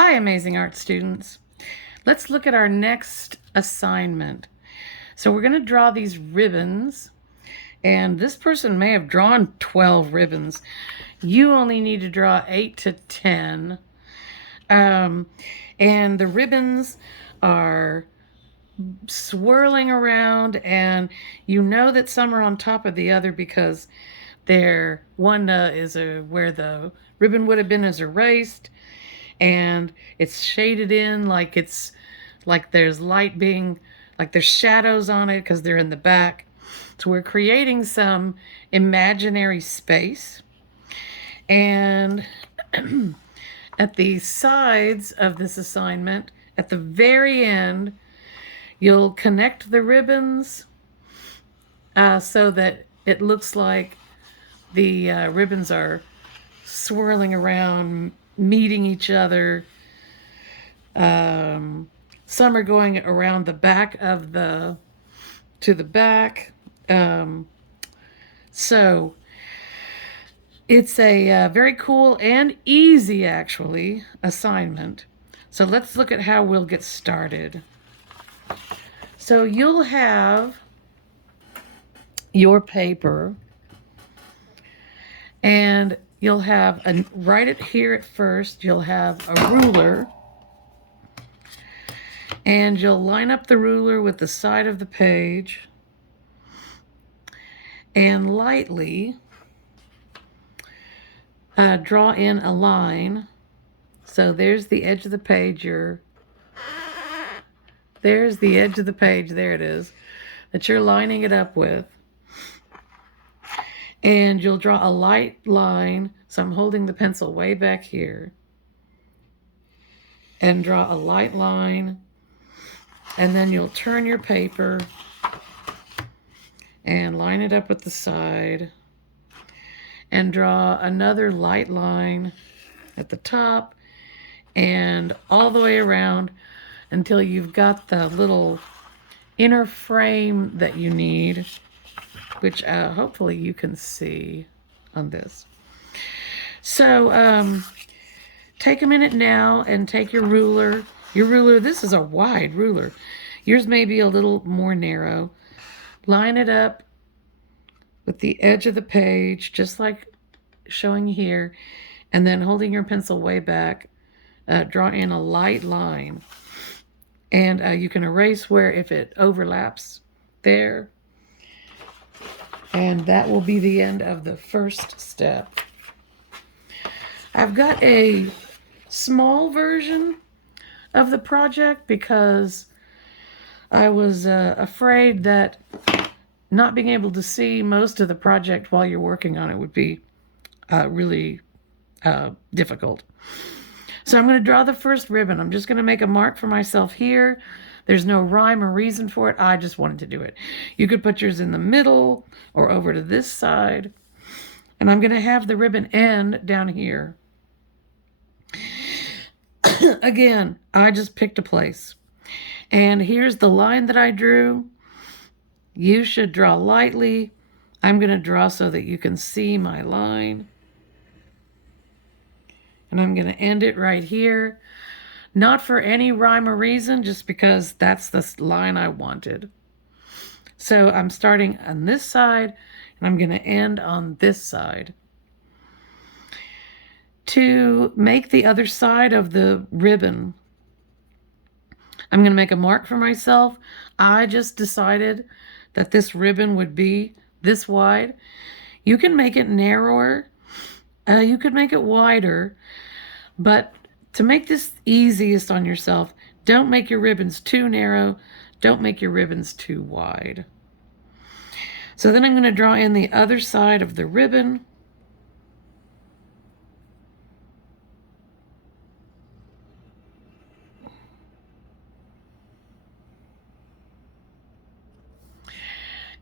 Hi, Amazing Art students. Let's look at our next assignment. So we're going to draw these ribbons, and this person may have drawn 12 ribbons. You only need to draw 8 to 10. And the ribbons are swirling around, and you know that some are on top of the other because one is where the ribbon would have been is erased, and it's shaded in like it's like there's light being like there's shadows on it because they're in the back. So we're creating some imaginary space. And at the sides of this assignment, at the very end, you'll connect the ribbons so that it looks like the ribbons are swirling around, meeting each other. Some are going around the back of to the back. So it's a very cool and easy, actually, assignment. So let's look at how we'll get started. So you'll have your paper, and you'll have right it here at first, you'll have a ruler, and you'll line up the ruler with the side of the page and lightly draw in a line. So there's the edge of the page. There's the edge of the page. There it is, that you're lining it up with. And you'll draw a light line. So I'm holding the pencil way back here. And draw a light line. And then you'll turn your paper and line it up with the side. And draw another light line at the top and all the way around until you've got the little inner frame that you need, which hopefully you can see on this. So take a minute now and take your ruler. Your ruler, this is a wide ruler. Yours may be a little more narrow. Line it up with the edge of the page, just like showing here, and then holding your pencil way back, draw in a light line. And you can erase where if it overlaps there. And that will be the end of the first step. I've got a small version of the project because I was afraid that not being able to see most of the project while you're working on it would be really difficult. So I'm going to draw the first ribbon. I'm just going to make a mark for myself here. There's no rhyme or reason for it. I just wanted to do it. You could put yours in the middle or over to this side. And I'm going to have the ribbon end down here. Again, I just picked a place. And here's the line that I drew. You should draw lightly. I'm going to draw so that you can see my line. And I'm going to end it right here. Not for any rhyme or reason, just because that's the line I wanted. So I'm starting on this side, and I'm going to end on this side. To make the other side of the ribbon, I'm going to make a mark for myself. I just decided that this ribbon would be this wide. You can make it narrower. You could make it wider. But to make this easiest on yourself, don't make your ribbons too narrow. Don't make your ribbons too wide. So then I'm going to draw in the other side of the ribbon.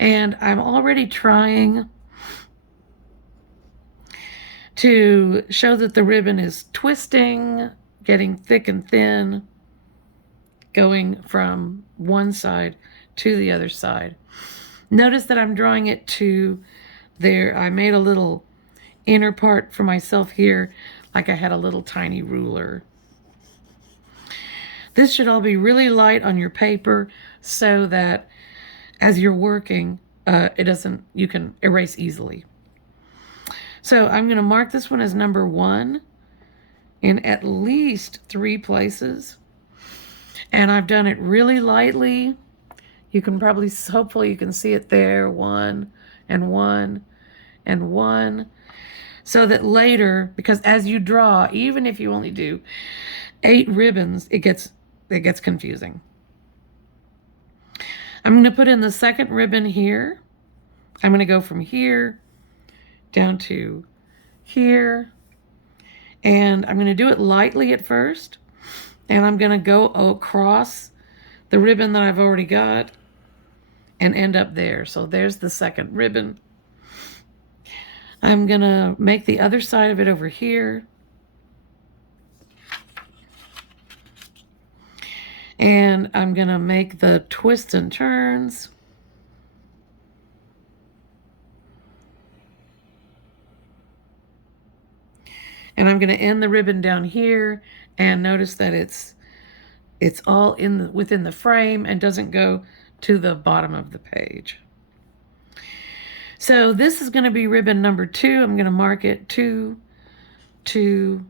And I'm already trying to show that the ribbon is twisting, getting thick and thin, going from one side to the other side. Notice that I'm drawing it to there. I made a little inner part for myself here, like I had a little tiny ruler. This should all be really light on your paper so that as you're working, you can erase easily. So I'm going to mark this one as number 1 in at least 3 places. And I've done it really lightly. You can probably, hopefully you can see it there, 1 and 1 and 1. So that later, because as you draw, even if you only do 8 ribbons, it gets confusing. I'm going to put in the second ribbon here. I'm going to go from here down to here. And I'm going to do it lightly at first. And I'm going to go across the ribbon that I've already got and end up there. So there's the second ribbon. I'm going to make the other side of it over here. And I'm going to make the twists and turns. And I'm going to end the ribbon down here, and notice that it's all within the frame and doesn't go to the bottom of the page. So this is going to be ribbon number 2. I'm going to mark it 2, 2,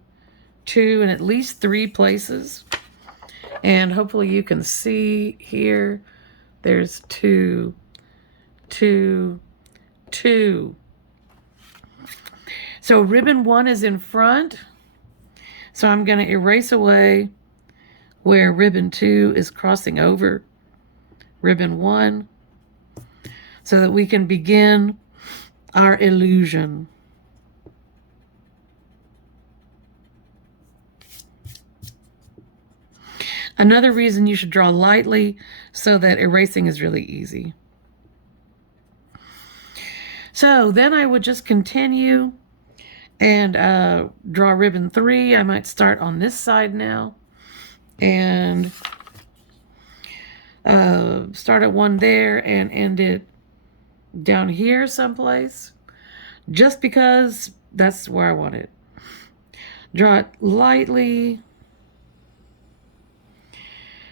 2 in at least 3 places. And hopefully you can see here, there's 2, 2, 2. So ribbon 1 is in front. So I'm going to erase away where ribbon 2 is crossing over ribbon 1 so that we can begin our illusion. Another reason you should draw lightly so that erasing is really easy. So then I would just continue and draw ribbon 3. I might start on this side now and start at 1 there and end it down here someplace, just because that's where I want it. Draw it lightly.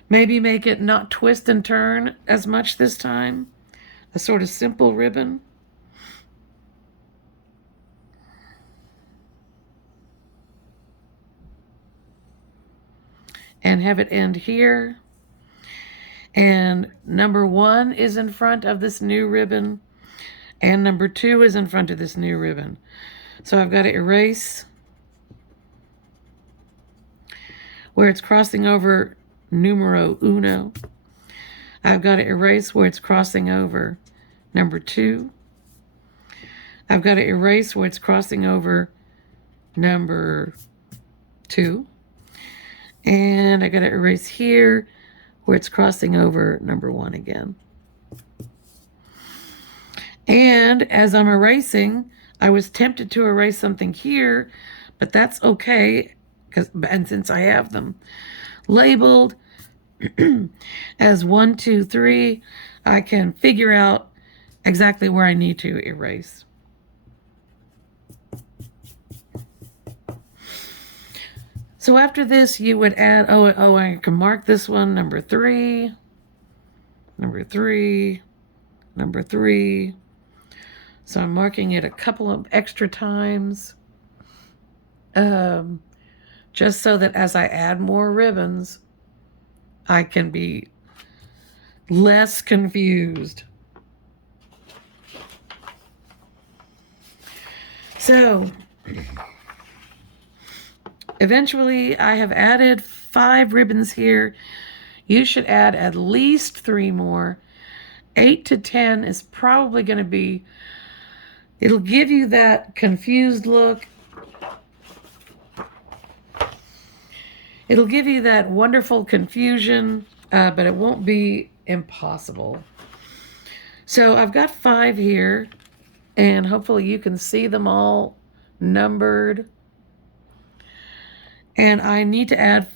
Maybe make it not twist and turn as much this time. A sort of simple ribbon. And have it end here. And number 1 is in front of this new ribbon. And number 2 is in front of this new ribbon. So I've got to erase where it's crossing over numero 1. I've got to erase where it's crossing over number 2. I've got to erase where it's crossing over number 2. And I got to erase here where it's crossing over number 1 again. And as I'm erasing, I was tempted to erase something here, but that's okay, and since I have them labeled as 1, 2, 3, I can figure out exactly where I need to erase. So after this, you would add, I can mark this one, number 3, number 3, number 3. So I'm marking it a couple of extra times, just so that as I add more ribbons, I can be less confused. So eventually I have added 5 ribbons here. You should add at least 3 more. 8 to 10 is probably going to be, it'll give you that confused look. It'll give you that wonderful confusion, but it won't be impossible. So I've got 5 here, and hopefully you can see them all numbered. And I need to add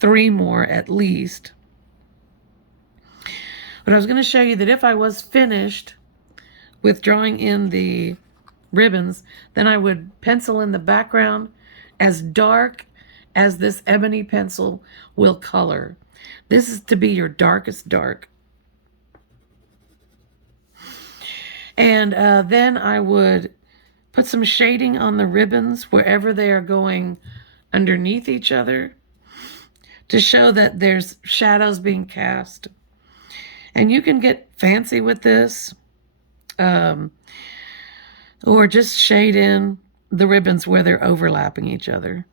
3 more at least. But I was going to show you that if I was finished with drawing in the ribbons, then I would pencil in the background as dark as this ebony pencil will color. This is to be your darkest dark. And then I would put some shading on the ribbons wherever they are going underneath each other to show that there's shadows being cast. And you can get fancy with this, or just shade in the ribbons where they're overlapping each other.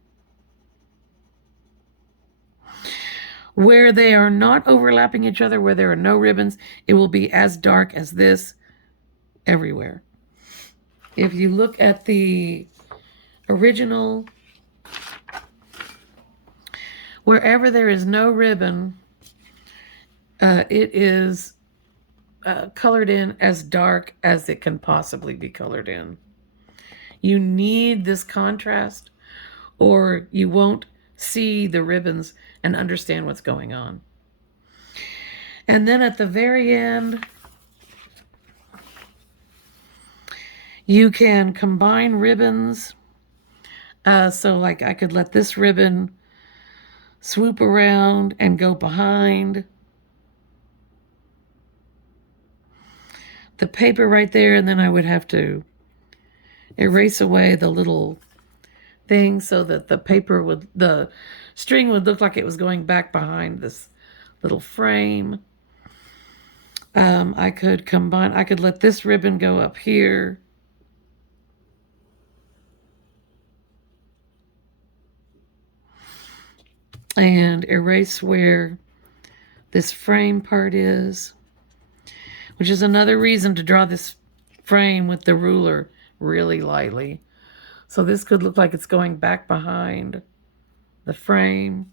Where they are not overlapping each other, where there are no ribbons, it will be as dark as this everywhere. If you look at the original, wherever there is no ribbon, it is colored in as dark as it can possibly be colored in. You need this contrast or you won't see the ribbons and understand what's going on. And then at the very end, you can combine ribbons. So like I could let this ribbon swoop around and go behind the paper right there, and then I would have to erase away the little thing so that the string would look like it was going back behind this little frame. I could let this ribbon go up here. And erase where this frame part is, which is another reason to draw this frame with the ruler really lightly. So this could look like it's going back behind the frame.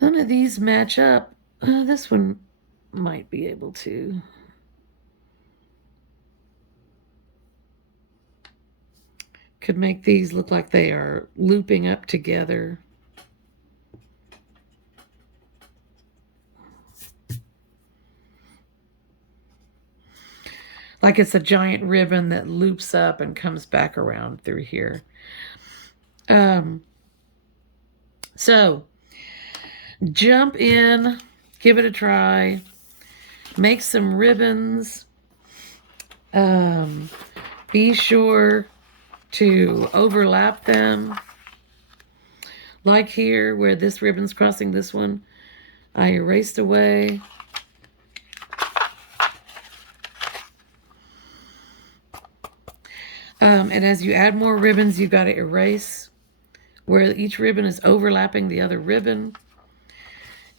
None of these match up. This one might be able to. Could make these look like they are looping up together. Like it's a giant ribbon that loops up and comes back around through here. So jump in, give it a try, make some ribbons. Be sure to overlap them. Like here where this ribbon's crossing this one, I erased away. And as you add more ribbons, you've got to erase where each ribbon is overlapping the other ribbon.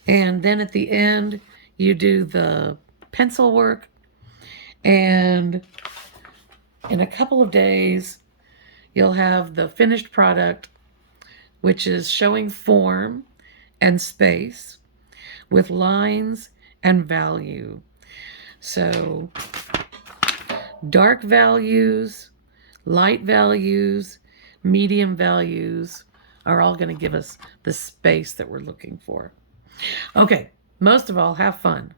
And then at the end, you do the pencil work. And in a couple of days, you'll have the finished product, which is showing form and space with lines and value. So dark values, light values, medium values are all going to give us the space that we're looking for. Okay, most of all, have fun.